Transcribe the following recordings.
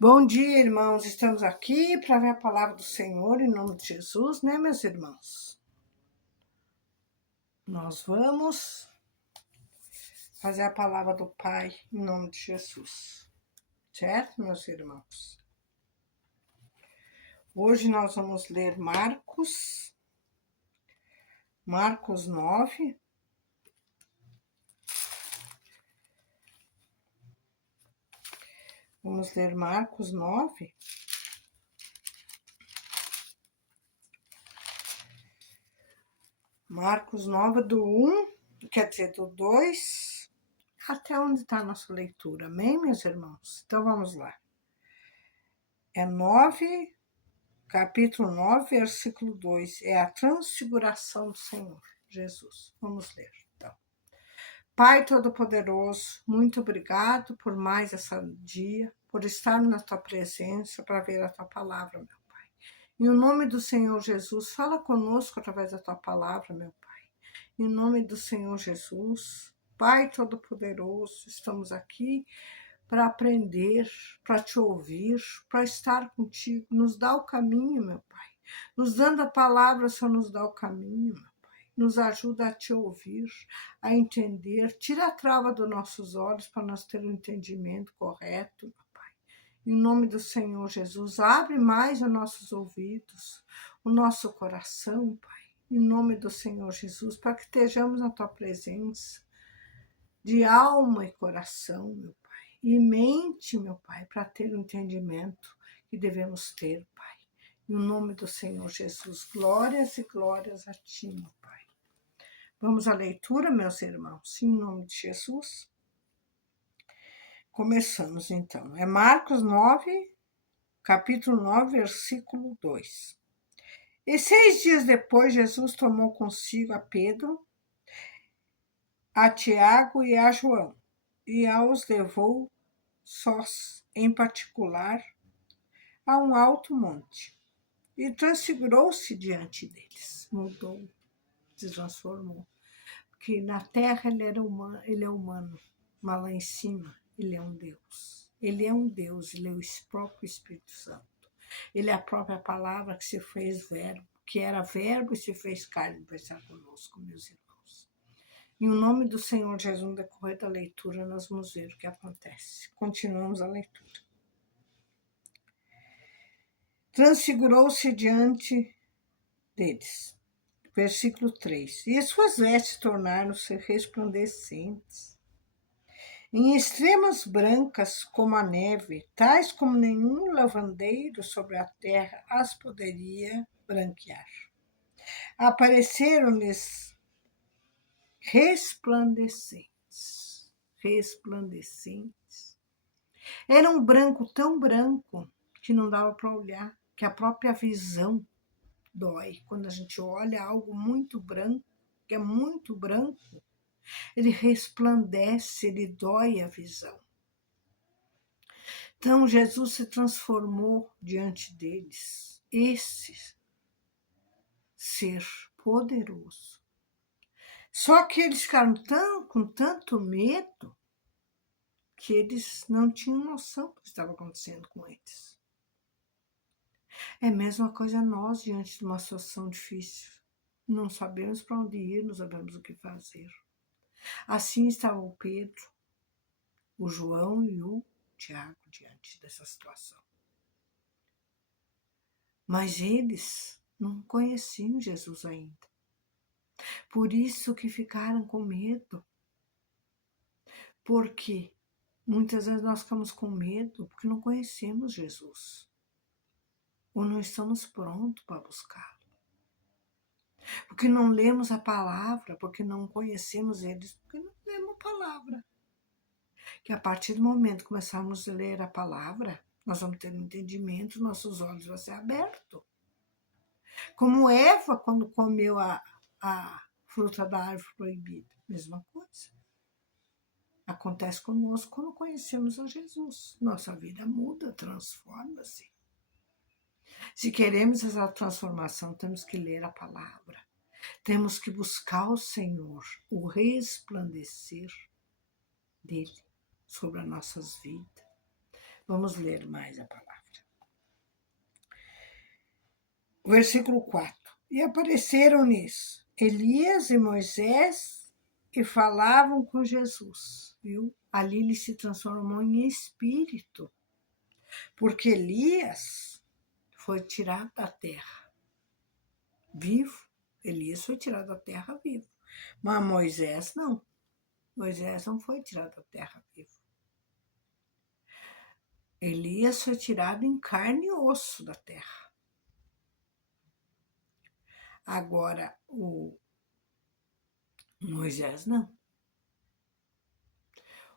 Bom dia, irmãos. Estamos aqui para ver a palavra do Senhor em nome de Jesus, né, meus irmãos? Nós vamos fazer a palavra do Pai em nome de Jesus, certo, meus irmãos? Hoje nós vamos ler Marcos 9. Vamos ler Marcos 9. Marcos 9, do 1, quer dizer, do 2, até onde está a nossa leitura, amém, meus irmãos? Então vamos lá. É 9, capítulo 9, versículo 2, é a transfiguração do Senhor Jesus. Vamos ler, então. Pai Todo-Poderoso, muito obrigado por mais esse dia, por estar na Tua presença, para ver a Tua palavra, meu Pai. Em nome do Senhor Jesus, fala conosco através da Tua palavra, meu Pai. Em nome do Senhor Jesus, Pai Todo-Poderoso, estamos aqui para aprender, para te ouvir, para estar contigo. Nos dá o caminho, meu Pai. Nos dando a palavra, só nos dá o caminho, meu Pai. Nos ajuda a te ouvir, a entender. Tira a trava dos nossos olhos para nós ter o entendimento correto, meu Pai. Em nome do Senhor Jesus, abre mais os nossos ouvidos, o nosso coração, Pai. Em nome do Senhor Jesus, para que estejamos na Tua presença, de alma e coração, meu Pai. E mente, meu Pai, para ter o entendimento que devemos ter, Pai. Em nome do Senhor Jesus, glórias e glórias a Ti, meu Pai. Vamos à leitura, meus irmãos, em nome de Jesus. Começamos, então. É Marcos 9, capítulo 9, versículo 2. E 6 dias depois, Jesus tomou consigo a Pedro, a Tiago e a João, e os levou sós, em particular, a um alto monte, e transfigurou-se diante deles. Mudou, se transformou. Porque na terra ele é humano, mas lá em cima ele é um Deus. Ele é um Deus, ele é o próprio Espírito Santo. Ele é a própria palavra que se fez verbo, que era verbo e se fez carne para estar conosco, meus irmãos. Em nome do Senhor Jesus, no decorrer da leitura, nós vamos ver o que acontece. Continuamos a leitura. Transfigurou-se diante deles. Versículo 3. E as suas vestes tornaram-se resplandecentes, em extremas brancas como a neve, tais como nenhum lavandeiro sobre a terra as poderia branquear. Apareceram-lhes resplandecentes. Resplandecentes. Era um branco tão branco que não dava para olhar, que a própria visão dói. Quando a gente olha algo muito branco, que é muito branco, ele resplandece, ele dói a visão. Então Jesus se transformou diante deles, esse ser poderoso. Só que eles ficaram com tanto medo que eles não tinham noção do que estava acontecendo com eles. É a mesma coisa nós diante de uma situação difícil. Não sabemos para onde ir, não sabemos o que fazer. Assim estava o Pedro, o João e o Tiago diante dessa situação. Mas eles não conheciam Jesus ainda. Por isso que ficaram com medo. Porque muitas vezes nós ficamos com medo porque não conhecemos Jesus. Ou não estamos prontos para buscá-lo. Porque não lemos a palavra, porque não conhecemos eles, porque não lemos a palavra. Que a partir do momento que começarmos a ler a palavra, nós vamos ter um entendimento, nossos olhos vão ser abertos. Como Eva, quando comeu a fruta da árvore proibida, mesma coisa. Acontece conosco quando conhecemos a Jesus. Nossa vida muda, transforma-se. Se queremos essa transformação, temos que ler a palavra. Temos que buscar o Senhor, o resplandecer dele sobre as nossas vidas. Vamos ler mais a palavra. O versículo 4. E apareceram-lhes Elias e Moisés e falavam com Jesus. Viu? Ali ele se transformou em espírito, porque Elias foi tirado da terra vivo. Elias foi tirado da terra vivo. Mas Moisés não. Moisés não foi tirado da terra vivo. Elias foi tirado em carne e osso da terra. Agora, o Moisés não.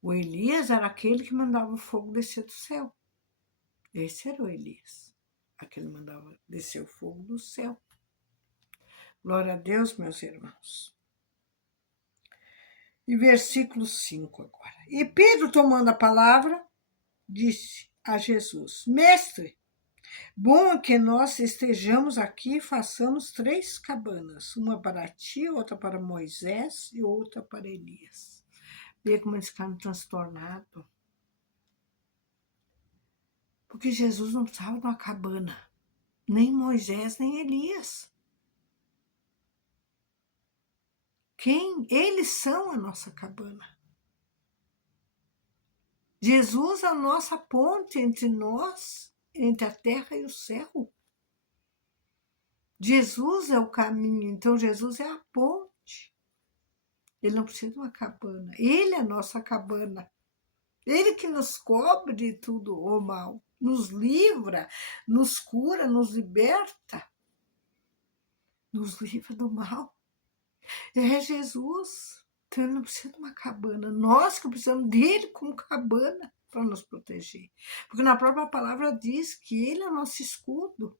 O Elias era aquele que mandava o fogo descer do céu. Esse era o Elias. Aquele que mandava descer o fogo do céu. Glória a Deus, meus irmãos. E versículo 5 agora. E Pedro, tomando a palavra, disse a Jesus: Mestre, bom é que nós estejamos aqui e façamos 3 cabanas, uma para ti, outra para Moisés e outra para Elias. Vê como eles ficaram transtornados. Porque Jesus não precisava de uma cabana, nem Moisés, nem Elias. Quem? Eles são a nossa cabana. Jesus é a nossa ponte entre nós, entre a terra e o céu. Jesus é o caminho, então Jesus é a ponte. Ele não precisa de uma cabana. Ele é a nossa cabana. Ele que nos cobre de tudo o mal, nos livra, nos cura, nos liberta, nos livra do mal. É Jesus. Então ele não precisa de uma cabana. Nós que precisamos dele como cabana para nos proteger. Porque na própria palavra diz que ele é o nosso escudo.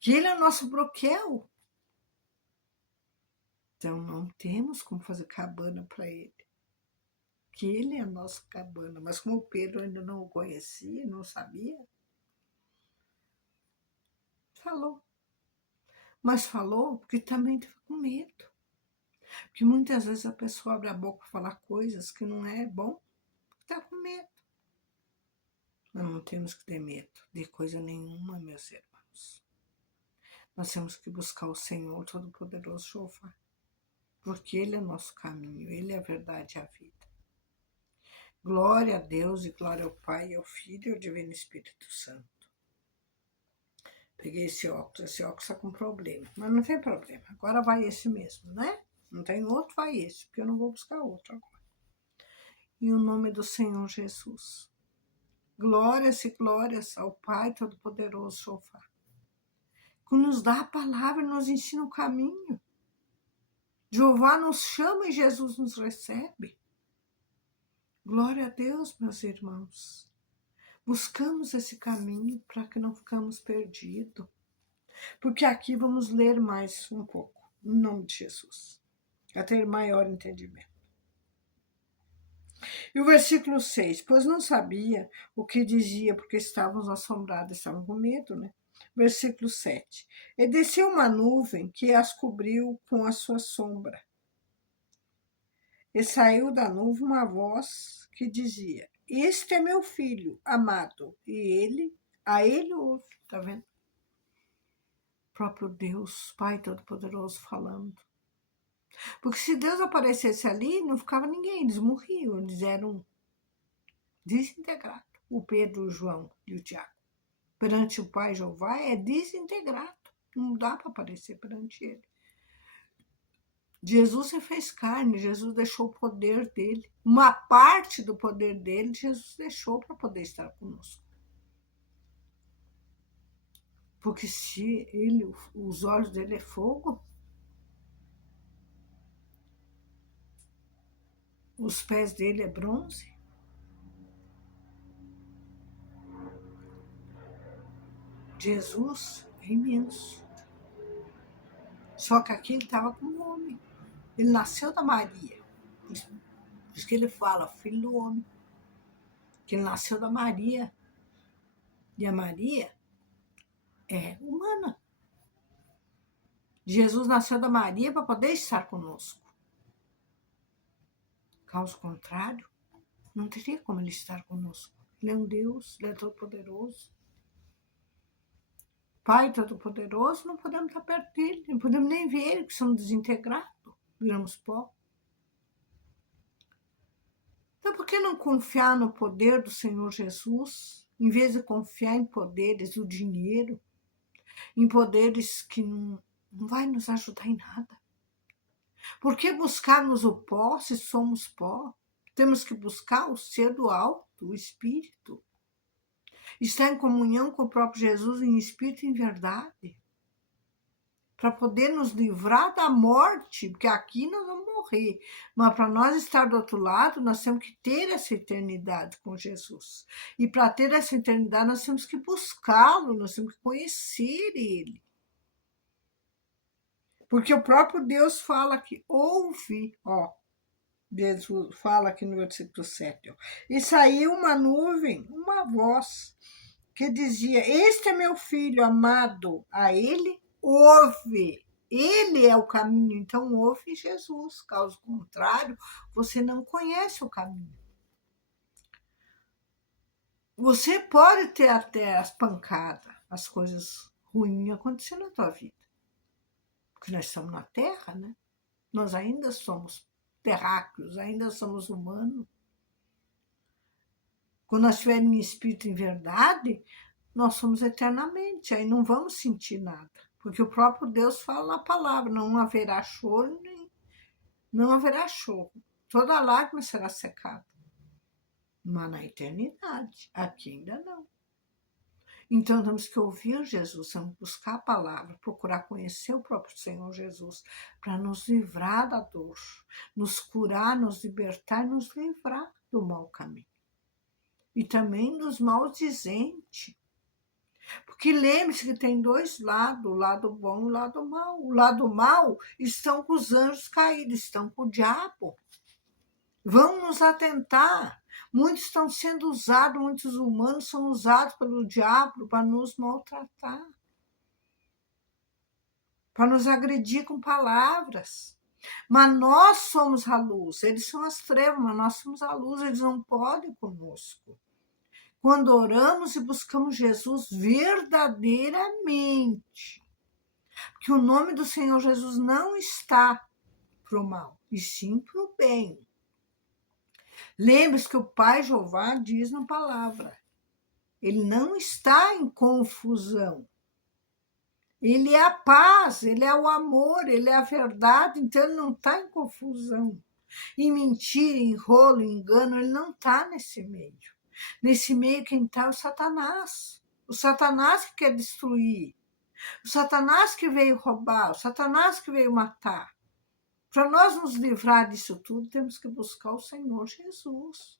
Que ele é o nosso broquel. Então não temos como fazer cabana para ele. Que ele é a nossa cabana. Mas como o Pedro ainda não o conhecia, não sabia, falou. Mas falou porque também estava com medo. Porque muitas vezes a pessoa abre a boca para falar coisas que não é bom, porque está com medo. Nós não temos que ter medo de coisa nenhuma, meus irmãos. Nós temos que buscar o Senhor Todo-Poderoso Jeová, porque Ele é nosso caminho, Ele é a verdade e a vida. Glória a Deus e glória ao Pai, ao Filho e ao Divino Espírito Santo. Peguei esse óculos está com problema, mas não tem problema, agora vai esse mesmo, né? Não tem outro, vai esse, porque eu não vou buscar outro agora. Em o nome do Senhor Jesus. Glórias e glórias ao Pai Todo-Poderoso Jeová, que nos dá a palavra e nos ensina o caminho. Jeová nos chama e Jesus nos recebe. Glória a Deus, meus irmãos. Buscamos esse caminho para que não ficamos perdidos. Porque aqui vamos ler mais um pouco, em nome de Jesus, para ter maior entendimento. E o versículo 6, pois não sabia o que dizia, porque estávamos assombrados, estavam com medo, né? Versículo 7, e desceu uma nuvem que as cobriu com a sua sombra. E saiu da nuvem uma voz que dizia, este é meu filho amado, e a ele ouve, tá vendo? O próprio Deus, Pai Todo-Poderoso falando. Porque se Deus aparecesse ali, não ficava ninguém, eles morriam, eles eram desintegrados. O Pedro, o João e o Tiago. Perante o Pai Jeová é desintegrado. Não dá para aparecer perante ele. Jesus se fez carne, Jesus deixou o poder dele. Uma parte do poder dele, Jesus deixou para poder estar conosco. Porque se os olhos dele é fogo, os pés dele é bronze. Jesus é imenso. Só que aqui ele estava com um homem. Ele nasceu da Maria. Por isso que ele fala, filho do homem. Que ele nasceu da Maria. E a Maria é humana. Jesus nasceu da Maria para poder estar conosco. Caso contrário, Não teria como ele estar conosco. Ele é um Deus, ele é todo-poderoso. Pai todo-poderoso, não podemos estar perto dele, não podemos nem ver ele, porque somos desintegrados, viramos pó. Então, por que não confiar no poder do Senhor Jesus, em vez de confiar em poderes do dinheiro, em poderes que não vai nos ajudar em nada? Por que buscarmos o pó se somos pó? Temos que buscar o ser do alto, o Espírito. Estar em comunhão com o próprio Jesus em Espírito e em verdade. Para poder nos livrar da morte, porque aqui nós vamos morrer. Mas para nós estar do outro lado, nós temos que ter essa eternidade com Jesus. E para ter essa eternidade, nós temos que buscá-lo, nós temos que conhecer ele. Porque o próprio Deus fala que ouve, ó, Jesus fala aqui no versículo 7, ó, e saiu uma nuvem, uma voz, que dizia: este é meu filho amado, a ele ouve. Ele é o caminho, então ouve Jesus. Caso contrário, você não conhece o caminho. Você pode ter até as pancadas, as coisas ruins acontecendo na tua vida. Porque nós estamos na Terra, né? Nós ainda somos terráqueos, ainda somos humanos. Quando nós estivermos em espírito em verdade, nós somos eternamente, aí não vamos sentir nada. Porque o próprio Deus fala na palavra: não haverá choro, não haverá choro. Toda lágrima será secada. Mas na eternidade, aqui ainda não. Então temos que ouvir Jesus, temos que buscar a palavra, procurar conhecer o próprio Senhor Jesus, para nos livrar da dor, nos curar, nos libertar e nos livrar do mau caminho. E também dos maldizentes. Porque lembre-se que tem dois lados, o lado bom e o lado mau. O lado mau estão com os anjos caídos, estão com o diabo. Vamos nos atentar. Muitos estão sendo usados, muitos humanos são usados pelo diabo para nos maltratar, para nos agredir com palavras. Mas nós somos a luz, eles são as trevas, mas nós somos a luz, eles não podem conosco. Quando oramos e buscamos Jesus verdadeiramente. Porque o nome do Senhor Jesus não está para o mal, e sim para o bem. Lembre-se que o Pai Jeová diz na palavra: ele não está em confusão. Ele é a paz, ele é o amor, ele é a verdade, então ele não está em confusão. Em mentira, em rolo, em engano, ele não está nesse meio. Nesse meio quem está é o Satanás. O Satanás que quer destruir. O Satanás que veio roubar. O Satanás que veio matar. Para nós nos livrar disso tudo, temos que buscar o Senhor Jesus.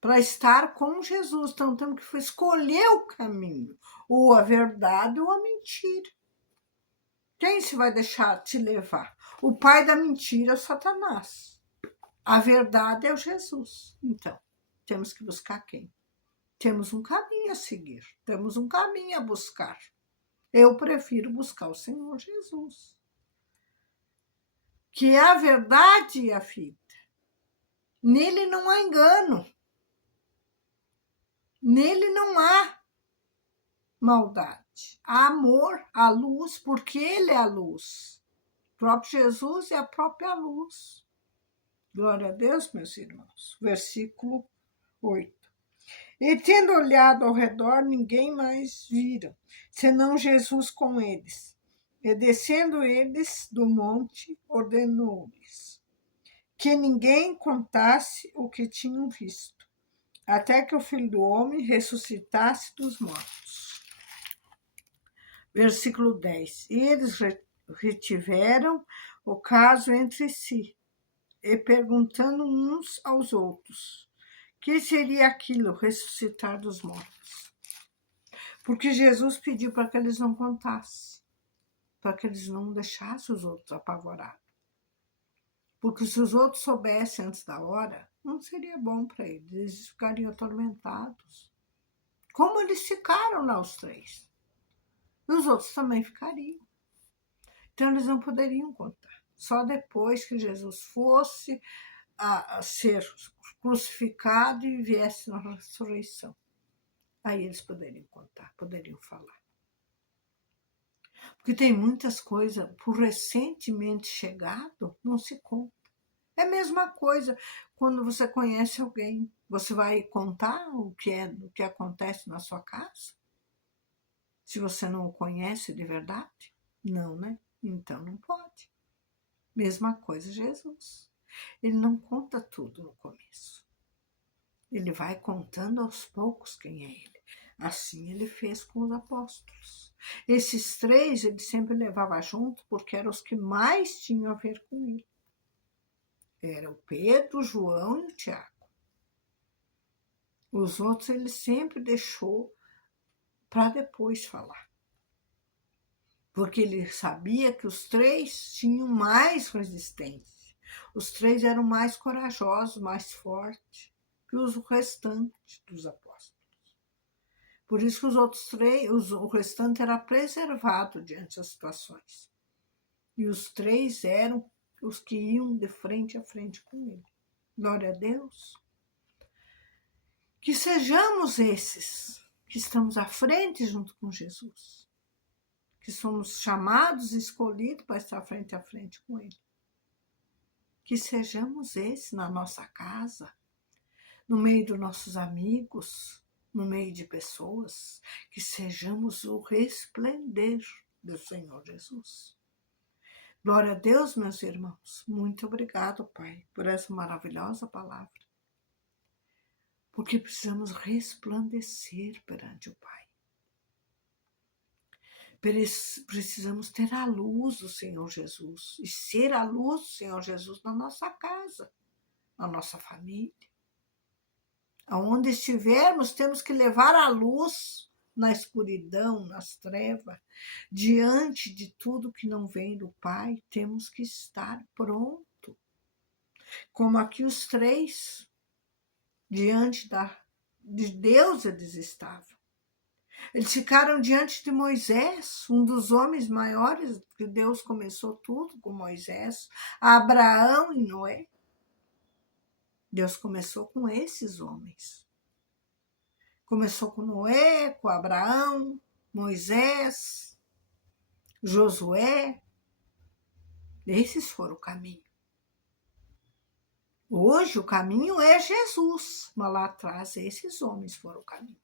Para estar com Jesus. Então temos que escolher o caminho. Ou a verdade ou a mentira. Quem se vai deixar te levar? O pai da mentira é o Satanás. A verdade é o Jesus. Então, temos que buscar quem? Temos um caminho a seguir, temos um caminho a buscar. Eu prefiro buscar o Senhor Jesus, que é a verdade e a vida. Nele não há engano. Nele não há maldade. Há amor, há luz, porque ele é a luz. O próprio Jesus é a própria luz. Glória a Deus, meus irmãos. Versículo 8. E tendo olhado ao redor, ninguém mais viram, senão Jesus com eles. E descendo eles do monte, ordenou-lhes que ninguém contasse o que tinham visto, até que o Filho do Homem ressuscitasse dos mortos. Versículo 10. E eles retiveram o caso entre si, e perguntando uns aos outros: que seria aquilo, ressuscitar dos mortos? Porque Jesus pediu para que eles não contassem, para que eles não deixassem os outros apavorados. Porque se os outros soubessem antes da hora, não seria bom para eles, eles ficariam atormentados. Como eles ficaram lá, os três. E os outros também ficariam. Então eles não poderiam contar. Só depois que Jesus fosse a ser crucificado e viesse na ressurreição. Aí eles poderiam contar, poderiam falar. Porque tem muitas coisas, por recentemente chegado, não se conta. É a mesma coisa quando você conhece alguém. Você vai contar o que acontece na sua casa? Se você não o conhece de verdade? Não, né? Então não pode. Mesma coisa Jesus. Ele não conta tudo no começo. Ele vai contando aos poucos quem é ele. Assim ele fez com os apóstolos. Esses 3 ele sempre levava junto porque eram os que mais tinham a ver com ele. Era o Pedro, o João e o Tiago. Os outros ele sempre deixou para depois falar. Porque ele sabia que os 3 tinham mais resistência. Os 3 eram mais corajosos, mais fortes que os restantes dos apóstolos. Por isso que os outros 3, o restante era preservado diante das situações. E os 3 eram os que iam de frente a frente com ele. Glória a Deus. Que sejamos esses que estamos à frente junto com Jesus. Que somos chamados e escolhidos para estar frente a frente com ele. Que sejamos esses na nossa casa, no meio dos nossos amigos, no meio de pessoas, que sejamos o resplender do Senhor Jesus. Glória a Deus, meus irmãos. Muito obrigado, Pai, por essa maravilhosa palavra. Porque precisamos resplandecer perante o Pai. Precisamos ter a luz do Senhor Jesus e ser a luz do Senhor Jesus na nossa casa, na nossa família. Aonde estivermos, temos que levar a luz na escuridão, nas trevas. Diante de tudo que não vem do Pai, temos que estar pronto. Como aqui os 3, diante de Deus eles estavam. Eles ficaram diante de Moisés, um dos homens maiores, que Deus começou tudo com Moisés, Abraão e Noé. Deus começou com esses homens. Começou com Noé, com Abraão, Moisés, Josué. Esses foram o caminho. Hoje o caminho é Jesus, mas lá atrás esses homens foram o caminho.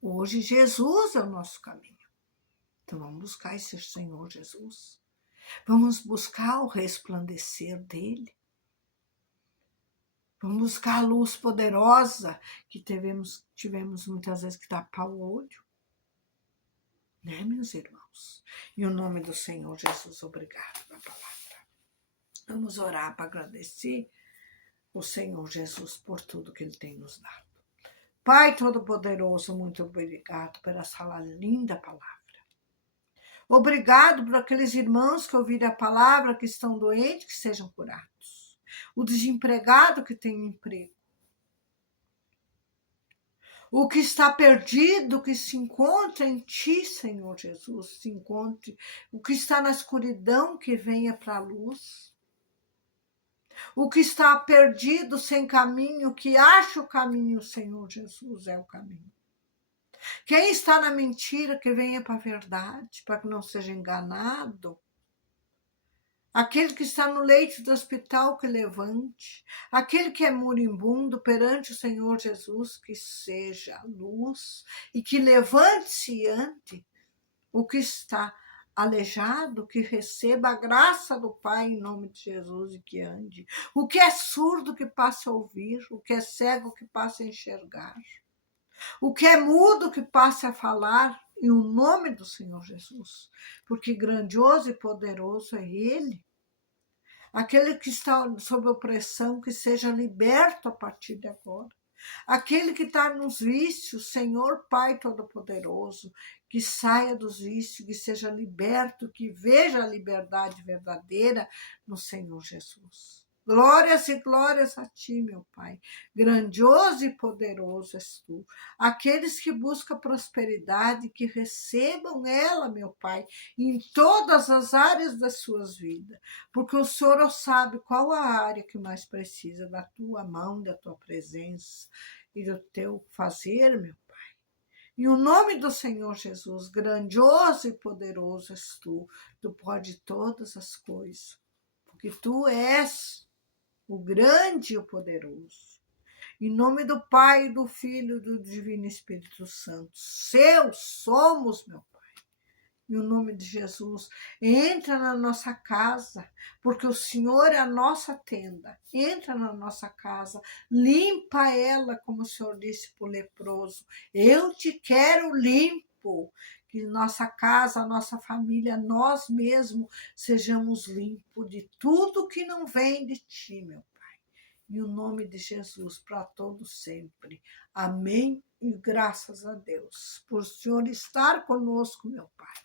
Hoje Jesus é o nosso caminho. Então vamos buscar esse Senhor Jesus. Vamos buscar o resplandecer dele. Vamos buscar a luz poderosa que tivemos muitas vezes que tapar o olho. Né, meus irmãos? Em nome do Senhor Jesus, obrigado pela palavra. Vamos orar para agradecer o Senhor Jesus por tudo que Ele tem nos dado. Pai Todo-Poderoso, muito obrigado por essa linda palavra. Obrigado por aqueles irmãos que ouviram a palavra, que estão doentes, que sejam curados. O desempregado que tem emprego. O que está perdido, que se encontra em Ti, Senhor Jesus, se encontre. O que está na escuridão, que venha para a luz. O que está perdido, sem caminho, que ache o caminho, Senhor Jesus, é o caminho. Quem está na mentira, que venha para a verdade, para que não seja enganado. Aquele que está no leito do hospital, que levante. Aquele que é moribundo perante o Senhor Jesus, que seja luz e que levante-se e ande. O que está aleijado, que receba a graça do Pai em nome de Jesus e que ande. O que é surdo, que passe a ouvir. O que é cego, que passe a enxergar. O que é mudo, que passe a falar em o nome do Senhor Jesus. Porque grandioso e poderoso é Ele. Aquele que está sob opressão, que seja liberto a partir de agora. Aquele que está nos vícios, Senhor Pai Todo-Poderoso, que saia dos vícios, que seja liberto, que veja a liberdade verdadeira no Senhor Jesus. Glórias e glórias a ti, meu Pai. Grandioso e poderoso és tu. Aqueles que buscam prosperidade, que recebam ela, meu Pai, em todas as áreas das suas vidas. Porque o Senhor sabe qual a área que mais precisa da tua mão, da tua presença e do teu fazer, meu Pai. Em o nome do Senhor Jesus, grandioso e poderoso és tu. Tu pode todas as coisas. Porque tu és o grande e o poderoso. Em nome do Pai, do Filho e do Divino Espírito Santo. Seus somos, meu Pai. Em nome de Jesus, entra na nossa casa, porque o Senhor é a nossa tenda. Entra na nossa casa, limpa ela, como o Senhor disse para o leproso. Eu te quero limpo. Que nossa casa, nossa família, nós mesmos sejamos limpos de tudo que não vem de ti, meu Pai. Em o nome de Jesus, para todos sempre. Amém e graças a Deus. Por o Senhor estar conosco, meu Pai.